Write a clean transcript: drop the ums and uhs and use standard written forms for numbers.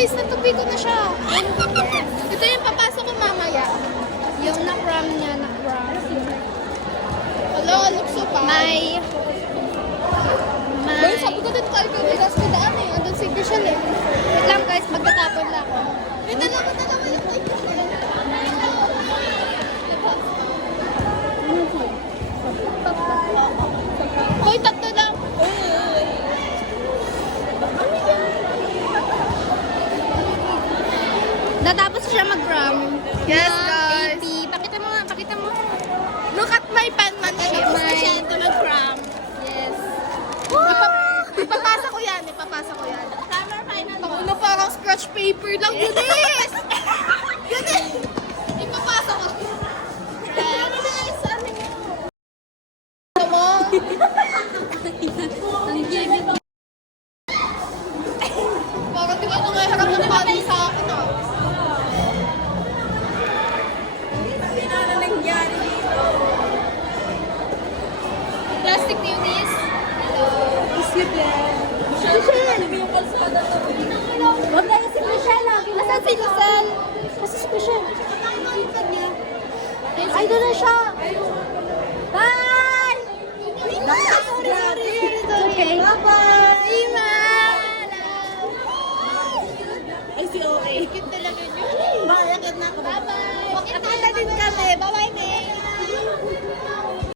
guys, natupi ko na siya. Ito yung papasok ko mamaya. Yung na-prom niya, na-prom. Hello, looks so bad. May sabi ko din tayo kung ilas ko daan eh. Andun si Christian eh. Wait lang guys, magtatapon lang ako. Wait, dalawa yung kay Christian. Hoy, tatlo lang. Natapos siya mag-prom. Yes, Na guys. 80. Pakita mo nga, pakita mo. Look at my penmanship. Tapos na siya My... ito mag-prom. Yes. Ipapasa ko yan. Ipapasa ko yan. Summer final mo. Pakulo parang scratch paper lang. Gulis! Gulis! Ipapasa ko. Ano na lang sa amin mo? Ano mo? Ang gigit mo. Parang di ba ito nga harap ng body sa akin ah. Plastic Eunice. Hello. Huwag tayo si Michelle lagi. Asan si Luzal? Kasi si Michelle. Ay, doon na siya. Bye! Sorry. Okay. Bye-bye! Ima! Ay, si OA. Cute talaga niyo. Bakit na ako? Bye-bye. Nakita din kami. Bye-bye, May.